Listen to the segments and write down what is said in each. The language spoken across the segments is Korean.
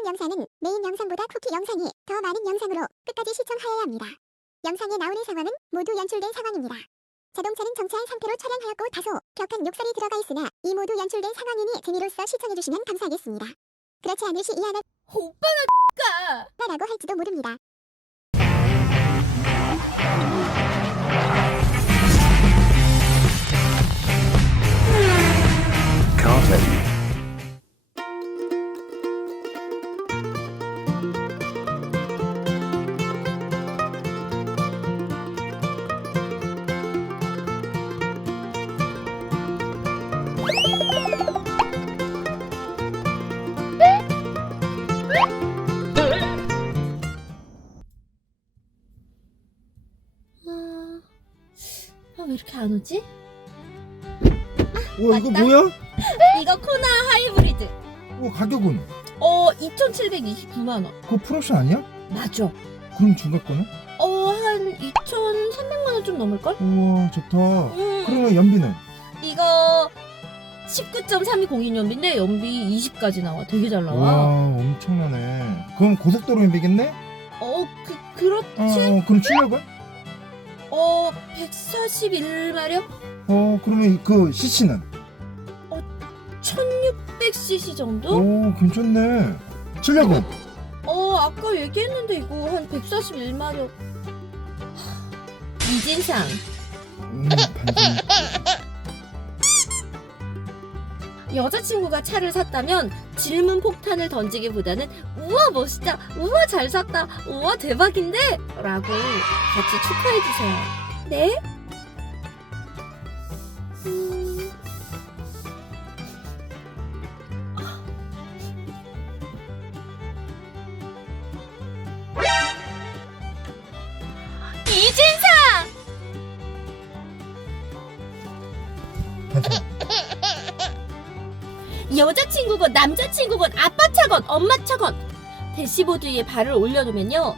이번 영상은 메인 영상보다 쿠키 영상이 더 많은 영상으로 끝까지 시청하여야 합니다. 영상에 나오는 상황은 모두 연출된 상황입니다. 자동차는 정차한 상태로 촬영하였고 다소 격한 욕설이 들어가 있으나 이 모두 연출된 상황이니 재미로서 시청해주시면 감사하겠습니다. 그렇지 않을 시 이하나 오빠가 가. 라고 할지도 모릅니다. 왜 이렇게 안 오지? 우와 이거 맞다. 뭐야? 이거 코나 하이브리드. 우와 가격은? 어, 2,729만 원. 그거 풀옵션 아니야? 맞아. 그럼 중간 거는? 어, 한 2,300만 원 좀 넘을 걸? 우와 좋다 음. 그러면 연비는? 이거 19.3202 연비인데 연비 20까지 나와. 되게 잘와 나와. 엄청나네 그럼 고속도로 연비겠네? 어, 그 그렇지. 어, 어 그럼 출력은? 어, 141마력? 어 그러면 그 CC는? 1600cc 정도? 오 괜찮네 출력은? 어, 아까 얘기했는데 이거 한 141마력. 이진상. 음 반전 여자친구가 차를 샀다면 질문 폭탄을 던지기보다는 우와 멋있다 우와 잘 샀다 우와 대박인데? 라고 같이 축하해주세요. 네? 음, 이진상! 반전 여자친구건 남자친구건 아빠 차건 엄마 차건. 대시보드 위에 발을 올려놓으면요.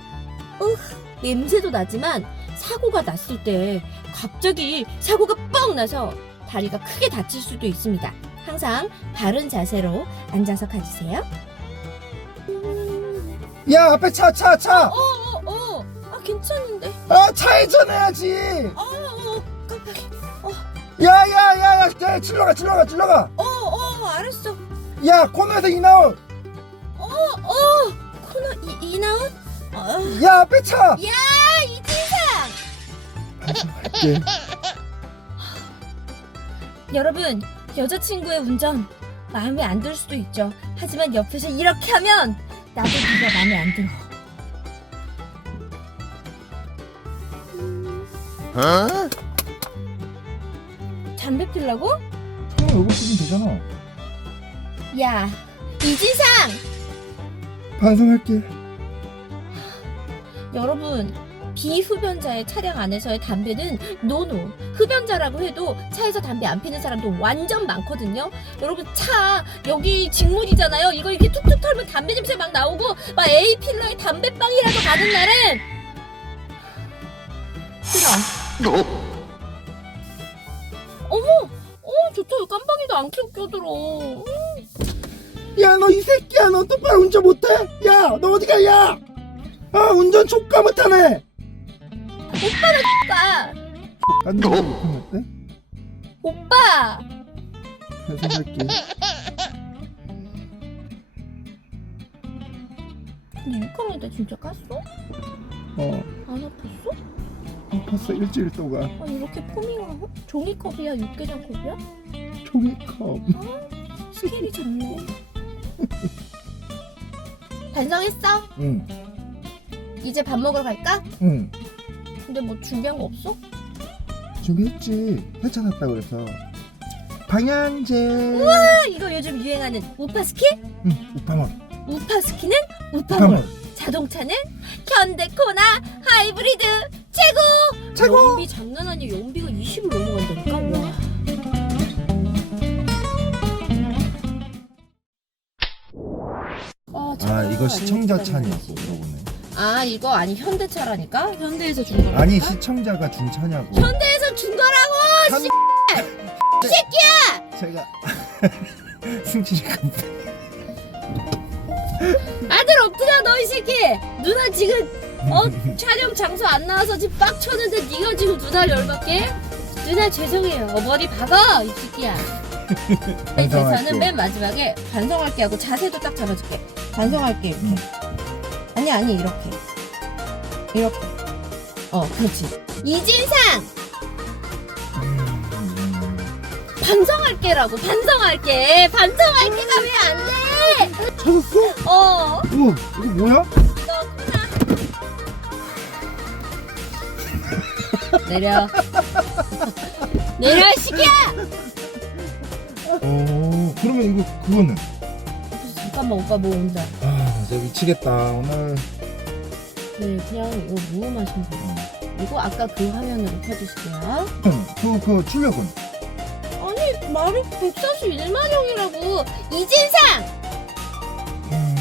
으 냄새도 나지만 사고가 났을 때 갑자기 사고가 뻥 나서 다리가 크게 다칠 수도 있습니다. 항상 바른 자세로 앉아서 가주세요. 야 앞에 차 차 차! 어 어 어. 아 괜찮은데? 아 차회전해야지! 어 어 깜빡이 야야야야 야, 출러가 출러가 출러가! 어 어 알았어 야 코너에서 인아웃 어어 코너 이, 이나온 어, 야 앞에 차 야 이진상 반전할게 여러분, 여자친구의 운전 마음에 안 들 수도 있죠. 하지만 옆에서 이렇게 하면 나도 네가 마음에 안 들어. 어? 담배 피려고? 여기 쓰면 되잖아 야, 이진상! 반성할게 여러분, 비흡연자의 차량 안에서의 담배는 노노. 흡연자라고 해도 차에서 담배 안 피는 사람도 완전 많거든요. 여러분, 차, 여기 직물이잖아요. 이거 이렇게 툭툭 털면 담배 냄새 막 나오고, 막 에이 필러에 담배빵이라도 가는 날은! 싫어. 어머! 어, 좋다. 깜빡이도 안 켜고 껴들어. 야 너 이 새끼야 너 똑바로 운전 못해? 야 너 어디가 야! 아 운전 족가 못하네 오빠! 깐지 못하면 어때? 오빠! 반성할게 근데 6학년 진짜 깠어? 어 안 아팠어? 아팠어 일주일 동안 아 이렇게 포밍하고? 종이컵이야? 육개장 컵이야? 종이컵 스케일이 작네 반성했어? 응 이제 밥 먹으러 갈까? 응. 근데 뭐 준비한 거 없어? 준비했지 회차 샀다 그래서 방향제 아 이거 요즘 유행하는 우파스키? 응 우파몰 우파스키는 우파몰 우파몰 자동차는 현대 코나 하이브리드 최고! 최고! 연비 장난 아니야 연비가 20을 넘어간다니 이거 시청자 찬이었어. 물어보네 아 이거 아니 현대차라니까? 현대에서 준 거라니까? 아니 시청자가 준 차냐고 현대에서 준 거라고! 현- 새끼야! 제가 승진이 간 아들 엎드려 너이 새끼 누나 지금 어 촬영 장소 안 나와서 지금 빡쳤는데 네가 지금 누나를 열받게 누나 죄송해요 어, 머리 박아 이 새끼야 내 대사는 맨 마지막에 반성할게 하고 자세도 딱 잡아줄게 반성할게 이렇게. 음. 아니 아니 이렇게. 이렇게. 어 그렇지. 이진상! 음, 반성할게라고 반성할게. 반성할게가 왜 안 돼? 찾았어? 어. 우와 이거 뭐야? 내려. 내려 이 새끼야 어 그러면 이거 그거는 잠깐만 오빠 뭐 온다 아 진짜 미치겠다. 오늘. 네 그냥 이거 무음 마시면 돼요. 이거 아까 그 화면으로 켜주실게요. 그그 출력은? 아니 말이 141만형이라고. 이진상! 음.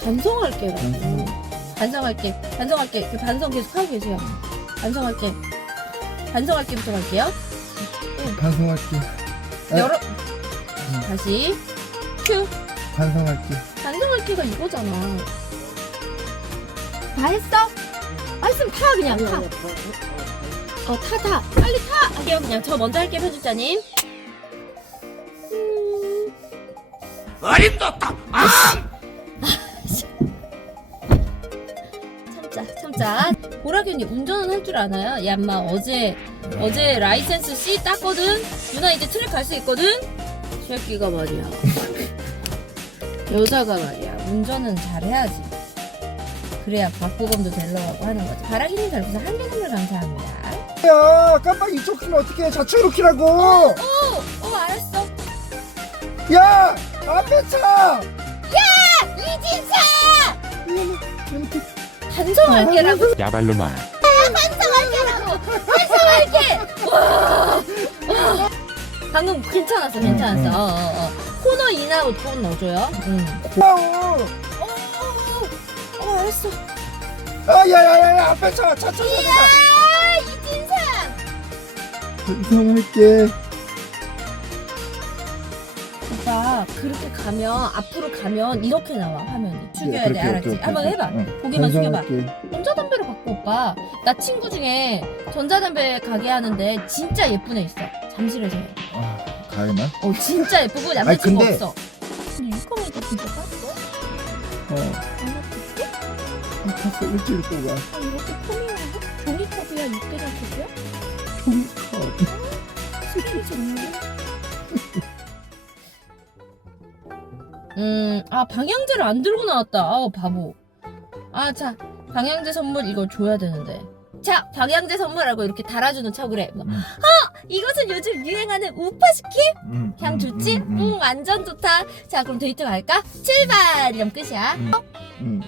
죄송합니다 반성할게라고 반성. 반성할게. 반성할게. 그 반성 계속 하고 계세요. 반성할게. 반성할게부터 갈게요. 반성할게. 아, 여러 음. 다시 큐 반성할게 반성할게가 이거잖아 다 했어? 아 했으면 타 그냥 타 어, 타, 타. 빨리 타! 할게요, 그냥. 저 먼저 할게요, 편집자님. 음, 참자, 참자. 보라균이 운전은 할 줄 아나요? 야, 인마, 어제, 어제 라이센스 C 땄거든? 누나 이제 트랙 갈 수 있거든? 새끼가 말이야. 여자가 말이야. 운전은 잘해야지. 그래야 박보검도 되려고 하는 거지. 바라기님 별풍선 한개 선물 감사합니다. 야 깜빡 이쪽 키면 어떻게 좌측으로 키라고 어, 어, 알았어. 야 앞에 차 이진사! 이렇게 반성할게라고. 야발로마 반성할게라고. 반성할게. 와. 와. 방금 괜찮았어, 괜찮았어. 응, 응. 어, 어, 어. 코너 이나 돈 넣어줘요. 응. 아우 어, 어, 어, 어, 알았어. 아 야 야 야 야 앞에 차 차차 이야, 이진상. 반성할게 오빠 그렇게 가면 앞으로 가면 이렇게 나와 화면이. 숙여야 돼, 그렇게, 알았지? 한번. 해봐. 응. 고개만 숙여봐. 전자담배를 갖고 오빠 나 친구 중에 전자담배 가게 하는데 진짜 예쁜 애 있어 잠실에서 해. 아 가야나? 어 진짜 예쁘고 남자친구 근데- 없어 근데 진짜 깠어? 어? 갔어 일주일 동안 아 이렇게 포밍하고? 종이컵이야 육개장 컵이야? 어. 쓰레기 정리 음아 방향제를 안 들고 나왔다 아우 바보 아 자 방향제 선물 이거 줘야 되는데 자 방향제 선물하고 이렇게 달아주는 척을 해 뭐, 음. 이것은 요즘 유행하는 우파스키 음, 향 음, 좋지? 음, 응, 음, 완전 좋다. 자, 그럼 데이트 갈까? 출발! 이러면 끝이야. 음.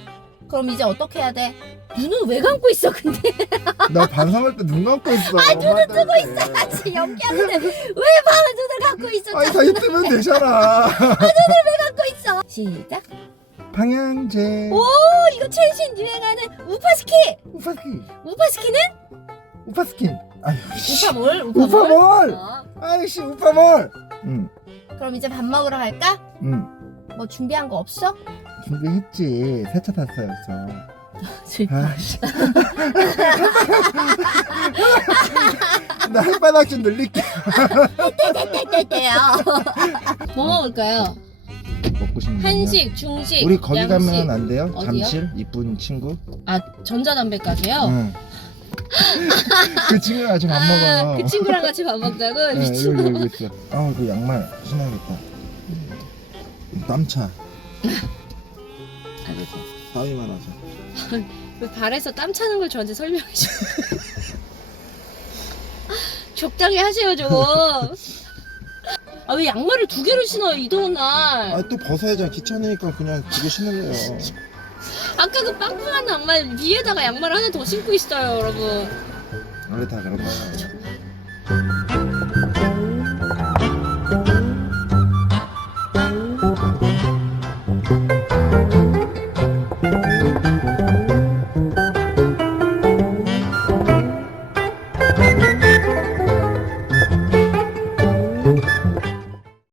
그럼 이제 어떻게 해야 돼? 눈은 왜 감고 있어, 근데? 나 반성할 때 눈 감고 있어 아 눈을 뜨고 있어 같이 연기하는데 왜 밤에 눈을 감고 있어? 아니 사이 뜨면 되잖아 감고 있어. 시작. 방향제 오, 이거 최신 유행하는 우파스키! 우파스키 우파스키는? 우파스킨 아유 씨. 우파몰, 우파몰. 우파몰 어, 아이씨 우파몰 응 그럼 이제 밥 먹으러 갈까? 응. 뭐 준비한 거 없어? 준비했지 세차 탔어요 아씨 나 햇바닥 좀 늘릴게 떼떼떼떼요. 뭐 먹을까요? 먹고 싶은 한식, 중식, 우리 거기 양식. 가면 안 돼요? 어디요? 잠실 이쁜 친구 아 전자담배까지요? 응. 그 친구랑 같이 밥 먹어요 그 친구랑 같이 밥 먹자고 네, 미친. 여기 여기 있어 아 그 양말 신어야겠다 땀차 알겠어. 따위만 하자 왜 발에서 땀 차는 걸 저한테 설명해 줘. 적당히 하세요 좀. 아 왜 양말을 두 개를 신어요 이 더운 날? 아또 벗어야지 귀찮으니까 그냥 두개 신는 거예요 아까 그 빵빵한 양말 위에다가 양말 하나 더 신고 있어요 여러분. 원래 다 그런 거야